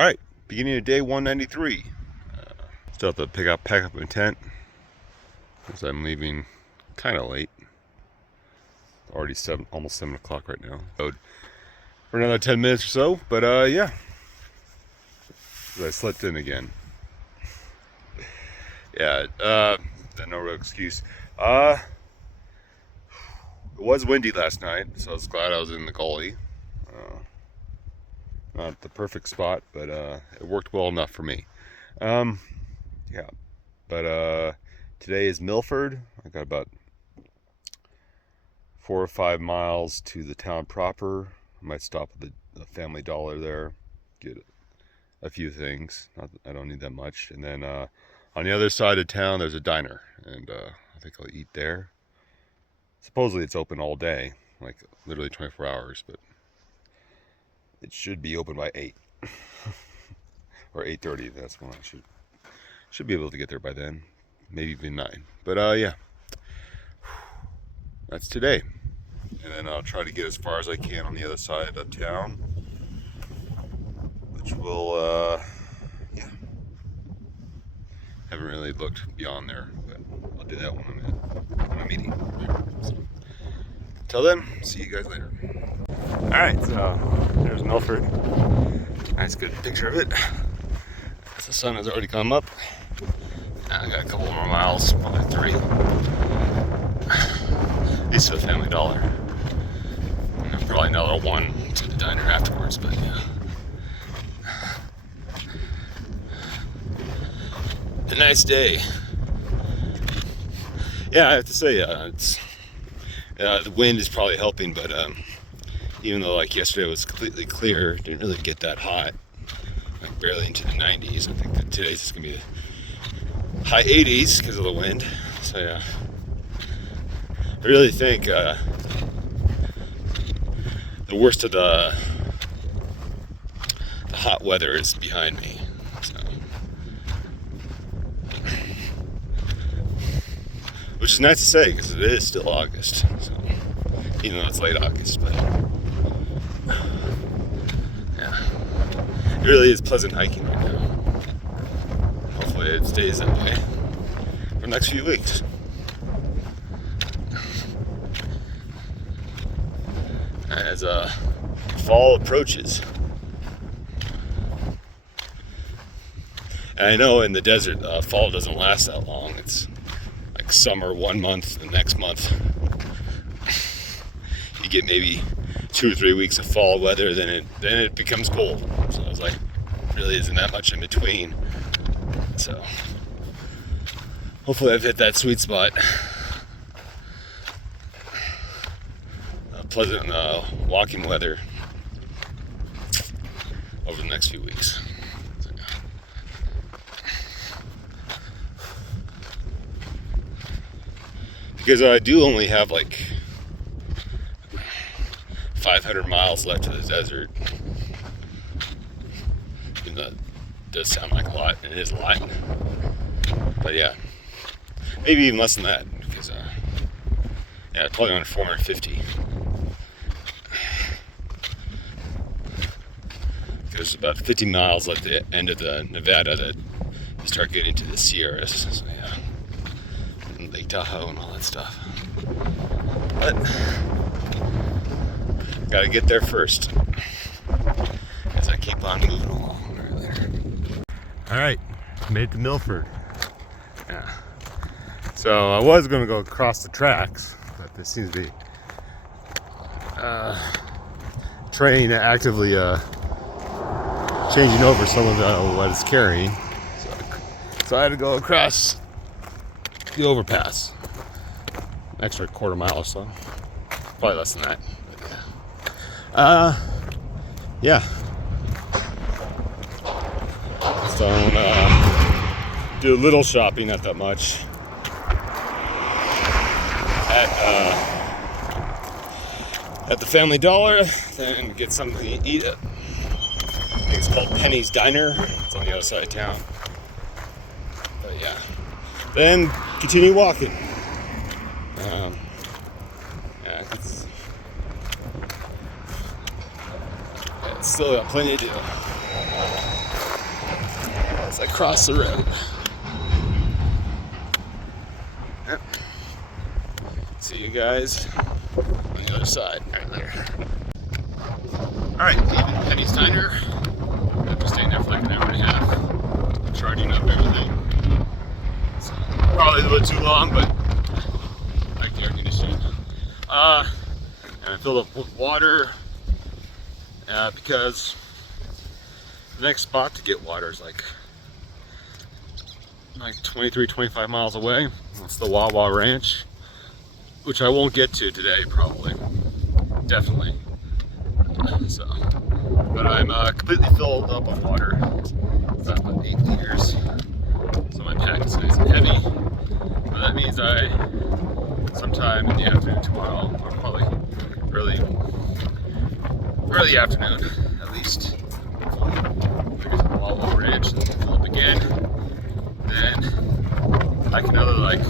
All right, beginning of day 193. Still have to pack up my tent as I'm leaving kind of late. Already almost 7 o'clock right now. For another 10 minutes or so, but yeah. I slept in again. Yeah, no real excuse. It was windy last night, so I was glad I was in the gully. Not the perfect spot, but it worked well enough for me. Yeah, but today is Milford. I got about 4 or 5 miles to the town proper. I might stop at the Family Dollar there, get a few things. I don't need that much. And then on the other side of town, there's a diner, and I think I'll eat there. Supposedly it's open all day, like literally 24 hours, but it should be open by 8 or 8:30. That's when I should be able to get there by then, maybe even 9. But yeah, that's today. And then I'll try to get as far as I can on the other side of town, which will yeah, haven't really looked beyond there, but I'll do that when I'm eating. So, till then, see you guys later. All right, so there's Milford. Nice, good picture of it. The sun has already come up. I got a couple more miles, probably 3. These to the Family Dollar. And probably another 1 to the diner afterwards, but yeah. A nice day. Yeah, I have to say, the wind is probably helping, but even though like yesterday was completely clear, didn't really get that hot, like barely into the 90s. I think that today's just gonna be the high 80s because of the wind. So yeah, I really think the worst of the hot weather is behind me. So, which is nice to say because it is still August. So, even though it's late August, but yeah, it really is pleasant hiking right now. Hopefully it stays that way for the next few weeks. As fall approaches. And I know in the desert, fall doesn't last that long. It's like summer 1 month, the next month you get maybe 2 or 3 weeks of fall weather, then it becomes cold. So it's like really isn't that much in between. So hopefully I've hit that sweet spot. Pleasant walking weather over the next few weeks. So, yeah. Because I do only have like 500 miles left to the desert. Even though it does sound like a lot, and it is a lot. But yeah, maybe even less than that, because yeah, probably around 450. There's about 50 miles at the end of the Nevada that you start getting to the Sierras. So yeah, and Lake Tahoe and all that stuff. But gotta get there first as I keep on moving along. Right later. All right, made it to Milford. Yeah. So I was gonna go across the tracks, but there seems to be train actively changing over some of what it's carrying. So I had to go across the overpass. Extra quarter mile or so. Probably less than that. Yeah. So I'm gonna do a little shopping, not that much. At the Family Dollar, then get something to eat at. I think it's called Penny's Diner. It's on the other side of town. But yeah, then continue walking. Yeah, it's still got plenty to do. as I cross the road. Yep. See you guys on the other side. All right, later. All right, leaving Penny Steiner. After staying there for like an hour and a half, charging up everything. So, probably a little too long, but I like the air conditioning. And I filled up with water because the next spot to get water is like 23, 25 miles away. That's the Wawa Ranch, which I won't get to today, probably. Definitely. So, but I'm completely filled up on water. It's about 8 liters. So my pack is nice and heavy. But that means I, sometime in the afternoon tomorrow, or probably early afternoon, at least, I get to the Wawa Ridge and fill up again. Then I can another like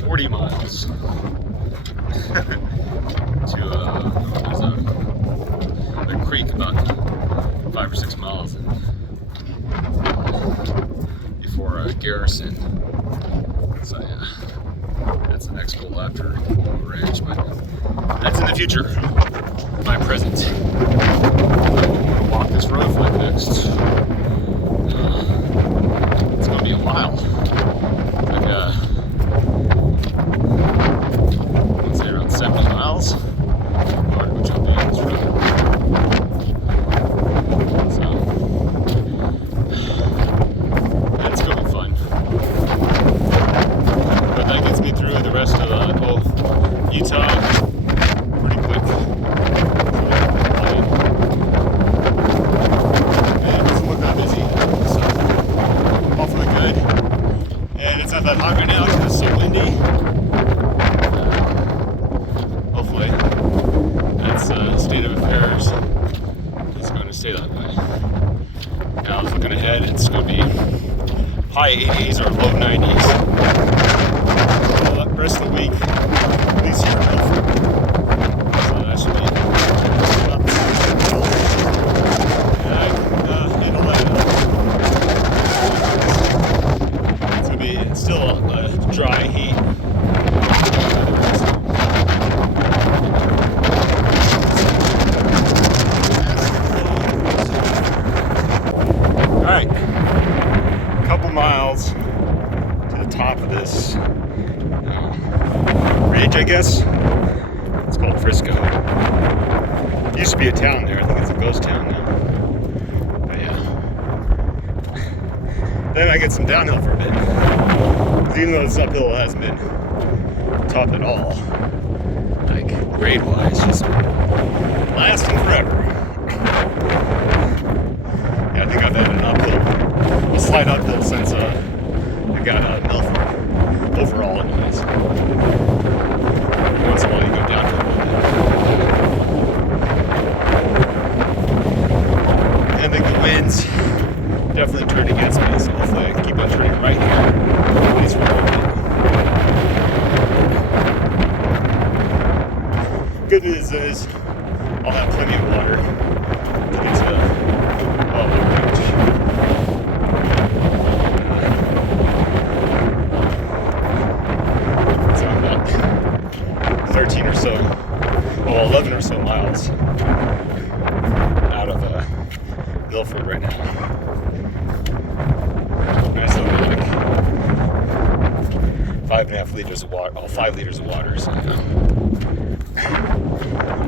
40 miles to there's a creek about 5 or 6 miles before Garrison. So yeah, that's the next goal after the ranch, but that's in the future. My present. I'm going to walk this road for like the next. It's going to be a while. Like let's say around 70 miles. I'm going to go jump on this road. So that's going to be fun. But that gets me through the rest of both Utah pretty quick. That hot right now because it's so windy. Hopefully, that's the state of affairs. It's going to stay that way. Now, I was looking ahead, it's going to be high 80s or low 90s. So the rest of the week, at least here in Milford. So that should be it's still a dry heat. Alright, a couple miles to the top of this ridge, I guess. It's called Frisco. It used to be a town there. I think it's a ghost town now. But yeah. Then I get some downhill for a bit. Even though this uphill hasn't been tough at all, like grade-wise, just lasting forever. Yeah, I think I've had an uphill, a slight uphill since I got out of Milford. Overall, anyways. Once in a while, you go downhill a little bit. And I think the winds definitely turned against me, so hopefully I can keep on turning right here. At least for a little bit. Good news is I'll have plenty of water to get to Wawa Ranch. So I'm about 13 or so, well 11 or so miles out of Milford right now. Nice little like 5.5 liters of water, 5 liters of water, so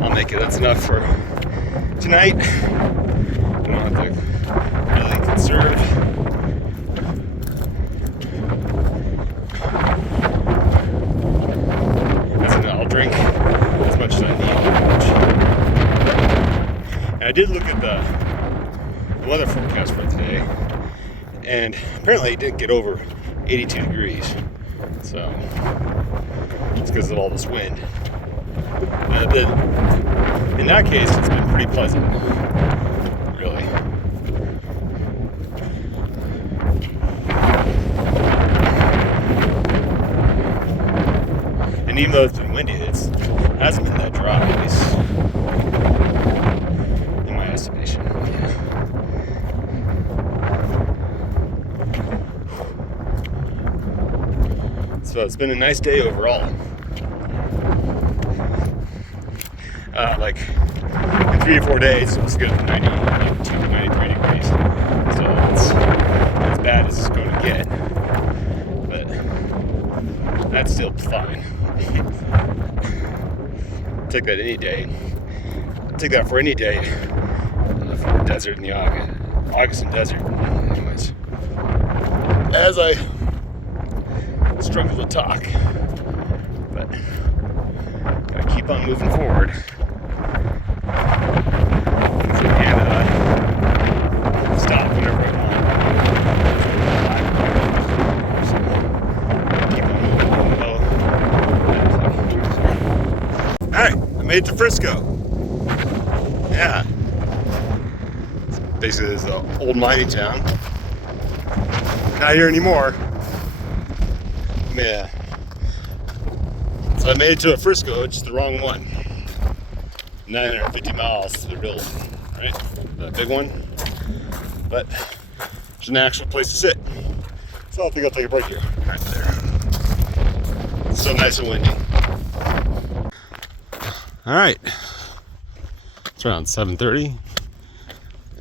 I'll make it. That's enough for tonight. I don't have to really conserve. That's enough. I'll drink as much as I need. And I did look at the weather forecast for today, and apparently it didn't get over 82 degrees. So it's because of all this wind. In that case, it's been pretty pleasant, really. And even though it's been windy, it hasn't been that dry, at least in my estimation. So it's been a nice day overall. Like in 3 to 4 days, it was good at 92, 93 degrees. So it's as bad as it's going to get, but that's still fine. Take that any day. Take that for any day for the desert in the Augustin desert. Anyways, as I struggle to talk, but gotta keep on moving forward. And stop whenever I want. So keep on moving. Alright, I made it to Frisco. Yeah. It's basically this old mining town. Not here anymore. Yeah. So I made it to a Frisco, which is the wrong one. 950 miles to the building, right? The big one. But there's an actual place to sit. So I think I'll take a break here. Right there. It's so nice and windy. Alright. It's around 7:30.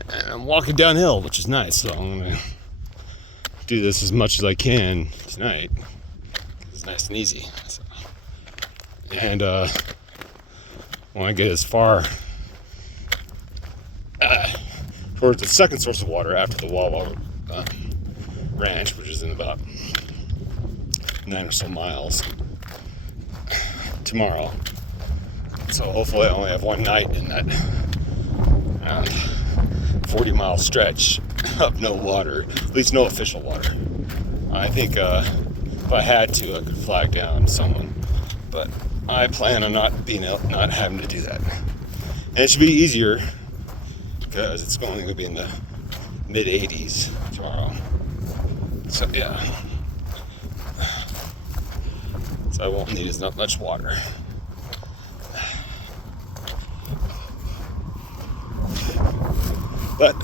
And I'm walking downhill, which is nice, so I'm gonna do this as much as I can tonight. It's nice and easy. So. And when I get as far towards the second source of water after the Wawa Ranch, which is in about 9 or so miles, tomorrow. So hopefully I only have one night in that 40-mile stretch of no water, at least no official water. I think if I had to, I could flag down someone, but I plan on not having to do that. And it should be easier because it's only going to be in the mid-80s tomorrow. So yeah, so I won't need as much water. But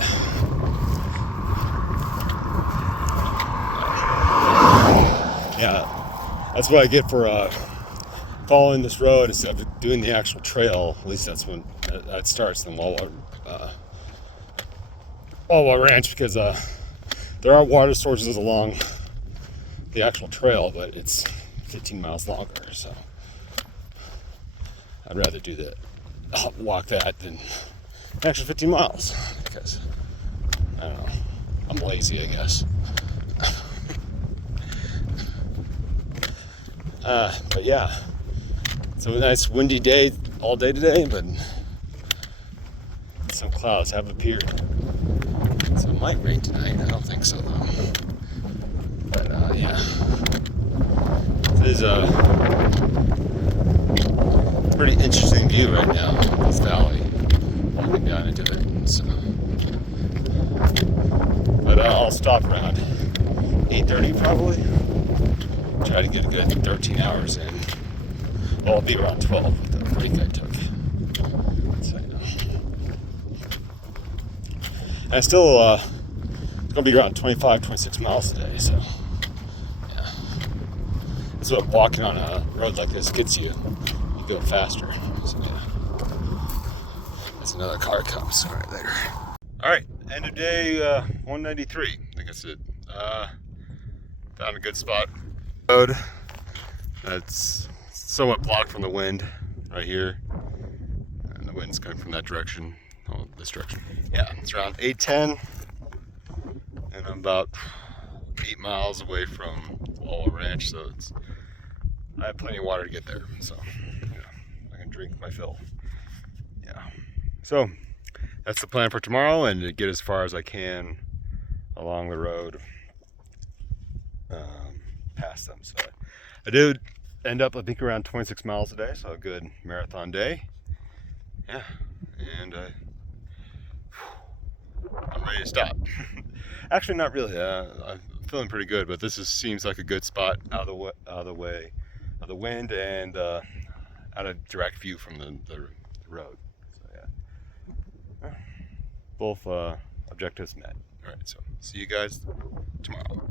yeah, that's what I get for following this road instead of doing the actual trail. At least that's when that starts in Wawa Ranch, because there are water sources along the actual trail, but it's 15 miles longer, so I'd rather do that, walk that than an extra 15 miles, because I don't know, I'm lazy, I guess. But yeah, it's a nice windy day all day today, but some clouds have appeared. So it might rain tonight. I don't think so though. But yeah, it is a pretty interesting view right now. This valley, walking down into it. So, but I'll stop around 8:30 probably. Try to get a good 13 hours in. Well, I'll be around 12 with the break I took. So, and I still, it's going to be around 25, 26 miles today, so, yeah. That's what walking on a road like this gets you. You go faster. So, yeah. That's another car comes right there. Alright, end of day 193. I think that's it. Found a good spot. Road that's somewhat blocked from the wind right here, and the wind's coming from that direction. Oh, this direction. Yeah, it's around 8:10, and I'm about 8 miles away from Wawa Ranch, so I have plenty of water to get there, so yeah, I can drink my fill. Yeah, so that's the plan for tomorrow, and to get as far as I can along the road past them. So I did end up, I think, around 26 miles a day, so a good marathon day. Yeah, and I'm ready to stop. Actually, not really. I'm feeling pretty good, but this seems like a good spot out of the wind, and out of direct view from the road. So yeah, both objectives met. All right, so see you guys tomorrow.